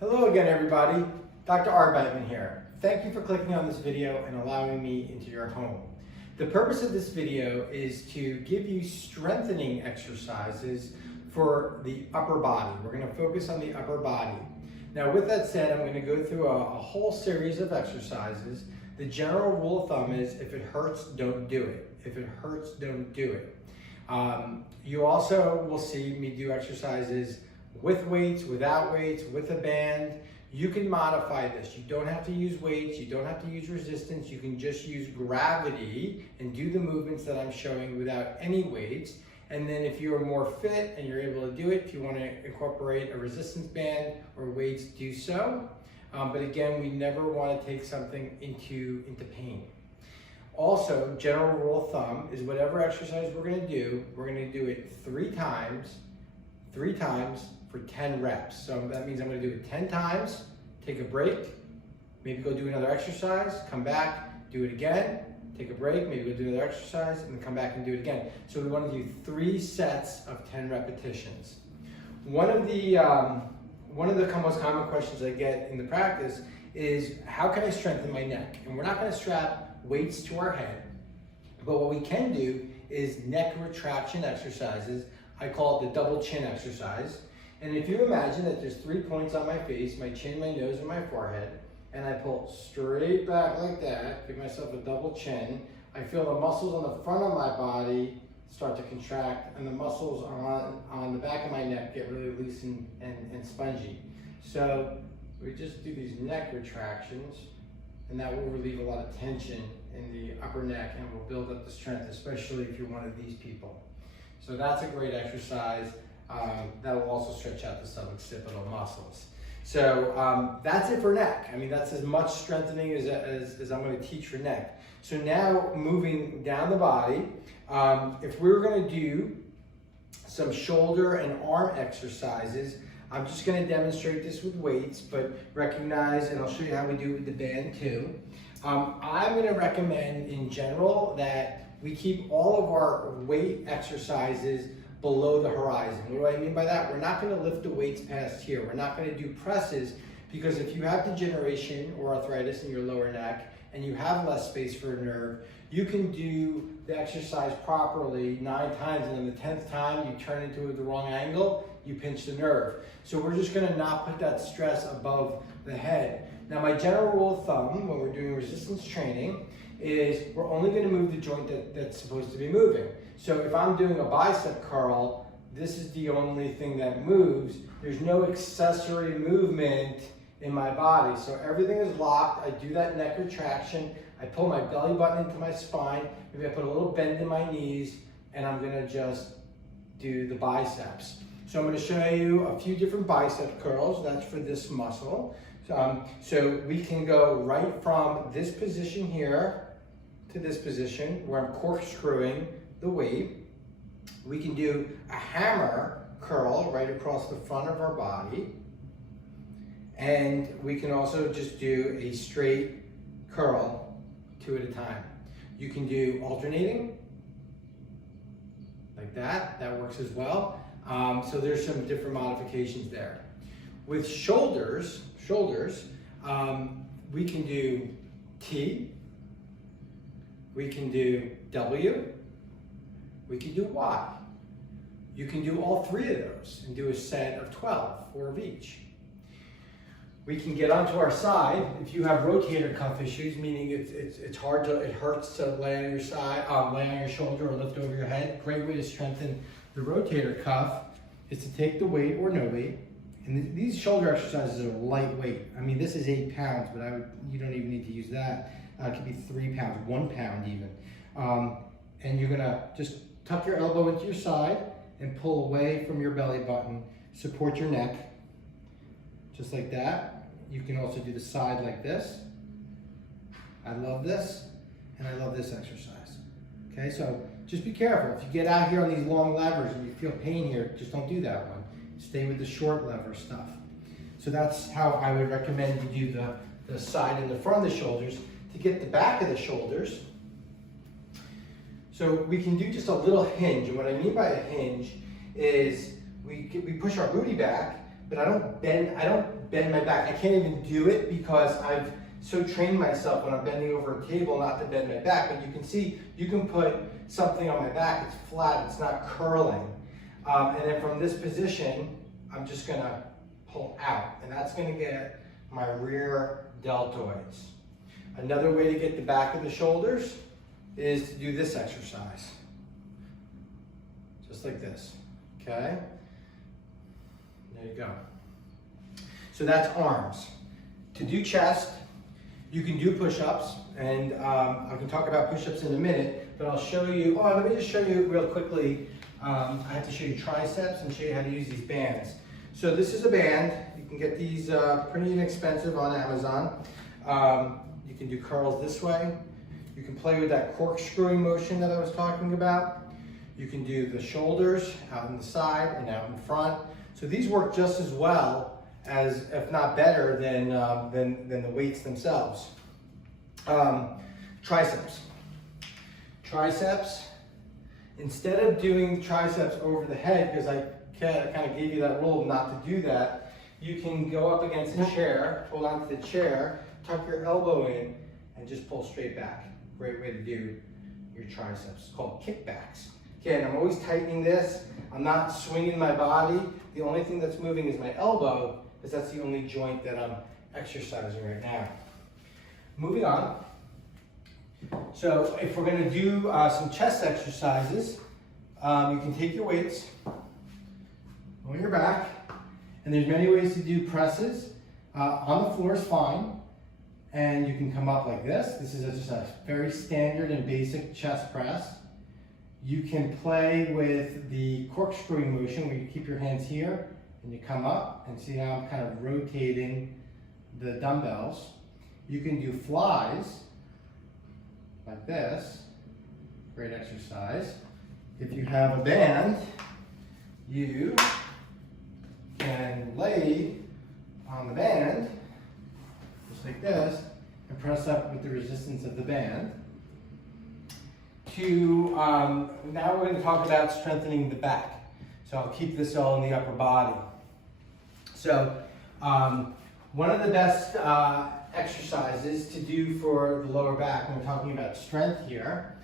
Hello again, everybody. Dr. Arbeitman here. Thank you for clicking on this video and allowing me into your home. The purpose of this video is to give you strengthening exercises for the upper body. We're going to focus on the upper body. Now, with that said, I'm going to go through a whole series of exercises. The general rule of thumb is if it hurts, don't do it. If it hurts, don't do it. You also will see me do exercises with weights, without weights, with a band. You can modify this. You don't have to use weights, you don't have to use resistance, you can just use gravity and do the movements that I'm showing without any weights. And then if you're more fit and you're able to do it, if you want to incorporate a resistance band or weights, do so. But again, we never want to take something into pain. Also, general rule of thumb is whatever exercise we're going to do it three times for 10 reps. So that means I'm going to do it 10 times, take a break, maybe go do another exercise, come back, do it again, take a break, maybe go do another exercise, and then come back and do it again. So we want to do 3 sets of 10 repetitions. One of the most common questions I get in the practice is, how can I strengthen my neck? And we're not going to strap weights to our head, but what we can do is neck retraction exercises. I call it the double chin exercise. And if you imagine that there's 3 points on my face, my chin, my nose, and my forehead, and I pull straight back like that, give myself a double chin, I feel the muscles on the front of my body start to contract, and the muscles on the back of my neck get really loose and spongy. So we just do these neck retractions, and that will relieve a lot of tension in the upper neck and will build up the strength, especially if you're one of these people. So that's a great exercise. That will also stretch out the suboccipital muscles. So that's it for neck. I mean, that's as much strengthening as I'm going to teach for neck. So now moving down the body, if we're going to do some shoulder and arm exercises, I'm just going to demonstrate this with weights, but recognize, and I'll show you how we do it with the band too. I'm going to recommend in general that we keep all of our weight exercises below the horizon. What do I mean by that? We're not going to lift the weights past here. We're not going to do presses, because if you have degeneration or arthritis in your lower neck and you have less space for a nerve, you can do the exercise properly 9 times, and then the 10th time you turn into the wrong angle, you pinch the nerve. So we're just going to not put that stress above the head. Now, my general rule of thumb when we're doing resistance training is we're only going to move the joint that's supposed to be moving. So if I'm doing a bicep curl, this is the only thing that moves. There's no accessory movement in my body. So everything is locked. I do that neck retraction. I pull my belly button into my spine. Maybe I put a little bend in my knees, and I'm going to just do the biceps. So I'm going to show you a few different bicep curls. That's for this muscle. So we can go right from this position here to this position where I'm corkscrewing the weight. We can do a hammer curl right across the front of our body. And we can also just do a straight curl 2 at a time. You can do alternating like that. That works as well. So there's some different modifications there. With shoulders, we can do T, we can do W, we can do Y. You can do all 3 of those and do a set of 12, 4 of each. We can get onto our side. If you have rotator cuff issues, meaning it hurts to lay on your side, lay on your shoulder or lift over your head, great way to strengthen the rotator cuff is to take the weight or no weight. And these shoulder exercises are lightweight. I mean, this is 8 pounds, but you don't even need to use that. It could be 3 pounds, 1 pound even. And you're gonna just tuck your elbow into your side and pull away from your belly button. Support your neck, just like that. You can also do the side like this. I love this, and I love this exercise. Okay, so just be careful. If you get out here on these long levers and you feel pain here, just don't do that one. Stay with the short lever stuff. So that's how I would recommend you do the side and the front of the shoulders. To get the back of the shoulders, so we can do just a little hinge. And what I mean by a hinge is we push our booty back, but I don't bend my back. I can't even do it because I've so trained myself when I'm bending over a table not to bend my back. But you can see, you can put something on my back, it's flat, it's not curling. And then from this position, I'm just gonna pull out, and that's gonna get my rear deltoids. Another way to get the back of the shoulders is to do this exercise. Just like this, okay? There you go. So that's arms. To do chest, you can do push-ups, and I can talk about push-ups in a minute, but I'll show you, let me just show you real quickly. I have to show you triceps and show you how to use these bands. So this is a band. You can get these pretty inexpensive on Amazon. You can do curls this way. You can play with that corkscrewing motion that I was talking about. You can do the shoulders out on the side and out in front. So these work just as well as, if not better, than the weights themselves. Triceps. Triceps, instead of doing triceps over the head, because I kind of gave you that rule not to do that, you can go up against a chair, hold on to the chair, tuck your elbow in, and just pull straight back. Great way to do your triceps. It's called kickbacks. Again, I'm always tightening this. I'm not swinging my body. The only thing that's moving is my elbow, because that's the only joint that I'm exercising right now. Moving on. So if we're going to do some chest exercises, you can take your weights on your back, and there's many ways to do presses. On the floor is fine, and you can come up like this. This is just a very standard and basic chest press. You can play with the corkscrewing motion where you keep your hands here and you come up, and see how I'm kind of rotating the dumbbells. You can do flies like this. Great exercise. If you have a band, you can lay on the band just like this and press up with the resistance of the band. Now we're going to talk about strengthening the back. So I'll keep this all in the upper body. So one of the best exercises to do for the lower back, when we're talking about strength here,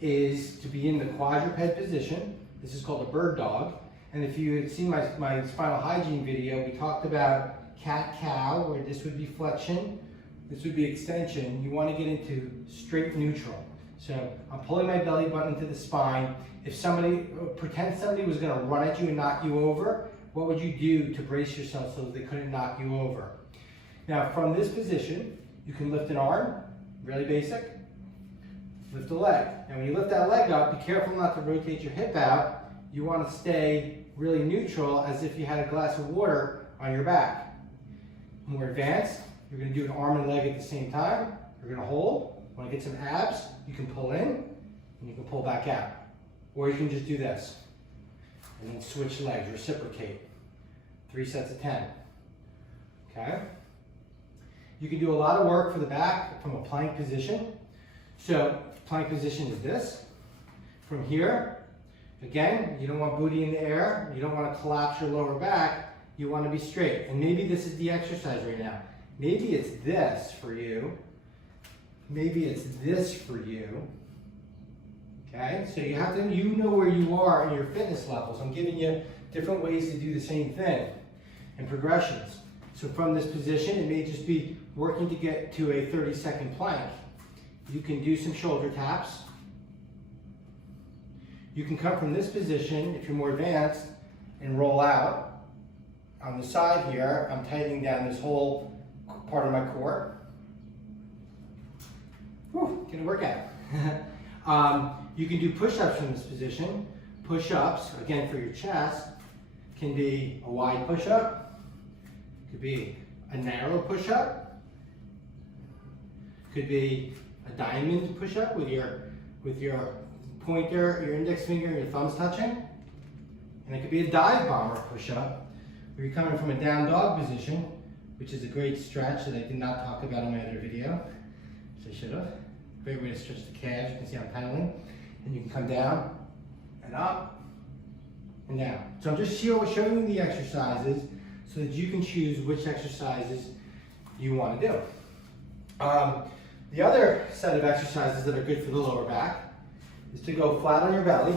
is to be in the quadruped position. This is called a bird dog. And if you had seen my spinal hygiene video, we talked about cat-cow, where this would be flexion, this would be extension. You want to get into straight neutral. So I'm pulling my belly button to the spine. If pretend somebody was going to run at you and knock you over, what would you do to brace yourself so that they couldn't knock you over? Now from this position, you can lift an arm, really basic, lift a leg. And when you lift that leg up, be careful not to rotate your hip out. You want to stay really neutral, as if you had a glass of water on your back. More advanced, you're going to do an arm and leg at the same time. You're going to hold. When you get some abs, you can pull in and you can pull back out. Or you can just do this and then switch legs, reciprocate. 3 sets of 10. Okay? You can do a lot of work for the back from a plank position. So plank position is this. From here, again, you don't want booty in the air. You don't want to collapse your lower back. You want to be straight. And maybe this is the exercise right now. Maybe it's this for you. Maybe it's this for you. Okay, so you have to, know where you are in your fitness levels. I'm giving you different ways to do the same thing and progressions. So from this position, it may just be working to get to a 30-second plank. You can do some shoulder taps. You can come from this position, if you're more advanced, and roll out. On the side here, I'm tightening down this whole part of my core. Whew, get a workout. You can do push-ups from this position. Push-ups, again for your chest, can be a wide push-up, could be a narrow push-up, could be a diamond push-up with your pointer, your index finger, and your thumbs touching. And it could be a dive bomber push-up, where you're coming from a down dog position, which is a great stretch that I did not talk about in my other video, which I should have. Great way to stretch the calves. You can see I'm pedaling. And you can come down and up and down. So I'm just showing you the exercises so that you can choose which exercises you want to do. The other set of exercises that are good for the lower back is to go flat on your belly,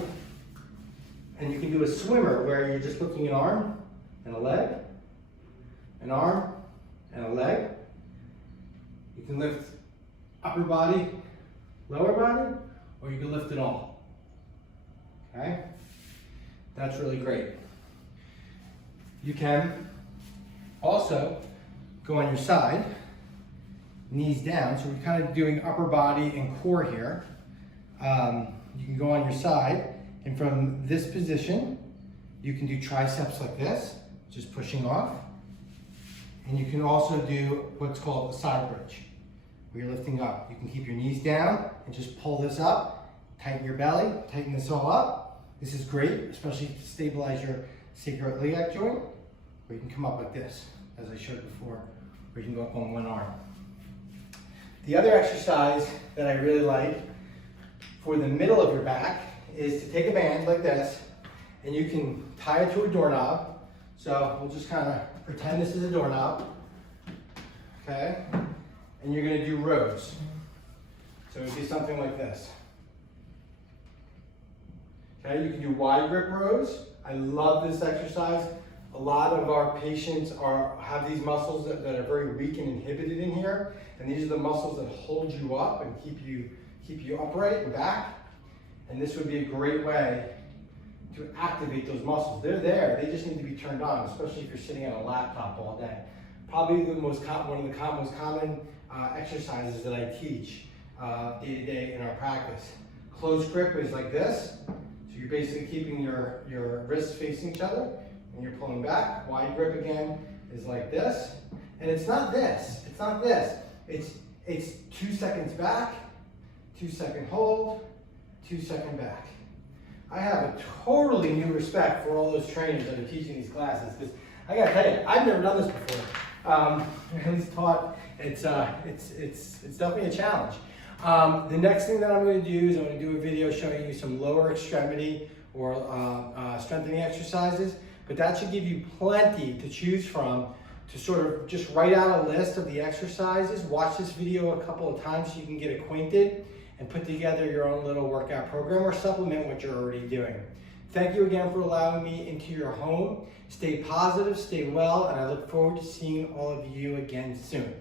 and you can do a swimmer where you're just lifting an arm and a leg, an arm and a leg. You can lift upper body, lower body, or you can lift it all. Okay? That's really great. You can also go on your side, knees down. So we're kind of doing upper body and core here. You can go on your side, and from this position, you can do triceps like this, just pushing off. And you can also do what's called a side bridge, where you're lifting up. You can keep your knees down and just pull this up, tighten your belly, tighten this all up. This is great, especially to stabilize your sacroiliac joint, or you can come up like this, as I showed before, or you can go up on one arm. The other exercise that I really like for the middle of your back is to take a band like this, and you can tie it to a doorknob. So we'll just kind of pretend this is a doorknob, okay? And you're gonna do rows. So it'd be something like this. Okay, you can do wide grip rows. I love this exercise. A lot of our patients have these muscles that are very weak and inhibited in here, and these are the muscles that hold you up and keep you upright and back. And this would be a great way to activate those muscles. They're there, they just need to be turned on, especially if you're sitting on a laptop all day. Probably one of the most common exercises that I teach day to day in our practice. Close grip is like this. So you're basically keeping your wrists facing each other, and you're pulling back. Wide grip again is like this. And it's not this, it's not this. It's 2 seconds back, 2 second hold, 2 second back. I have a totally new respect for all those trainers that are teaching these classes, because I gotta tell you, I've never done this before. At least taught, it's definitely a challenge. The next thing that I'm going to do is I'm going to do a video showing you some lower extremity or strengthening exercises, but that should give you plenty to choose from to sort of just write out a list of the exercises. Watch this video a couple of times so you can get acquainted and put together your own little workout program or supplement what you're already doing. Thank you again for allowing me into your home. Stay positive, stay well, and I look forward to seeing all of you again soon.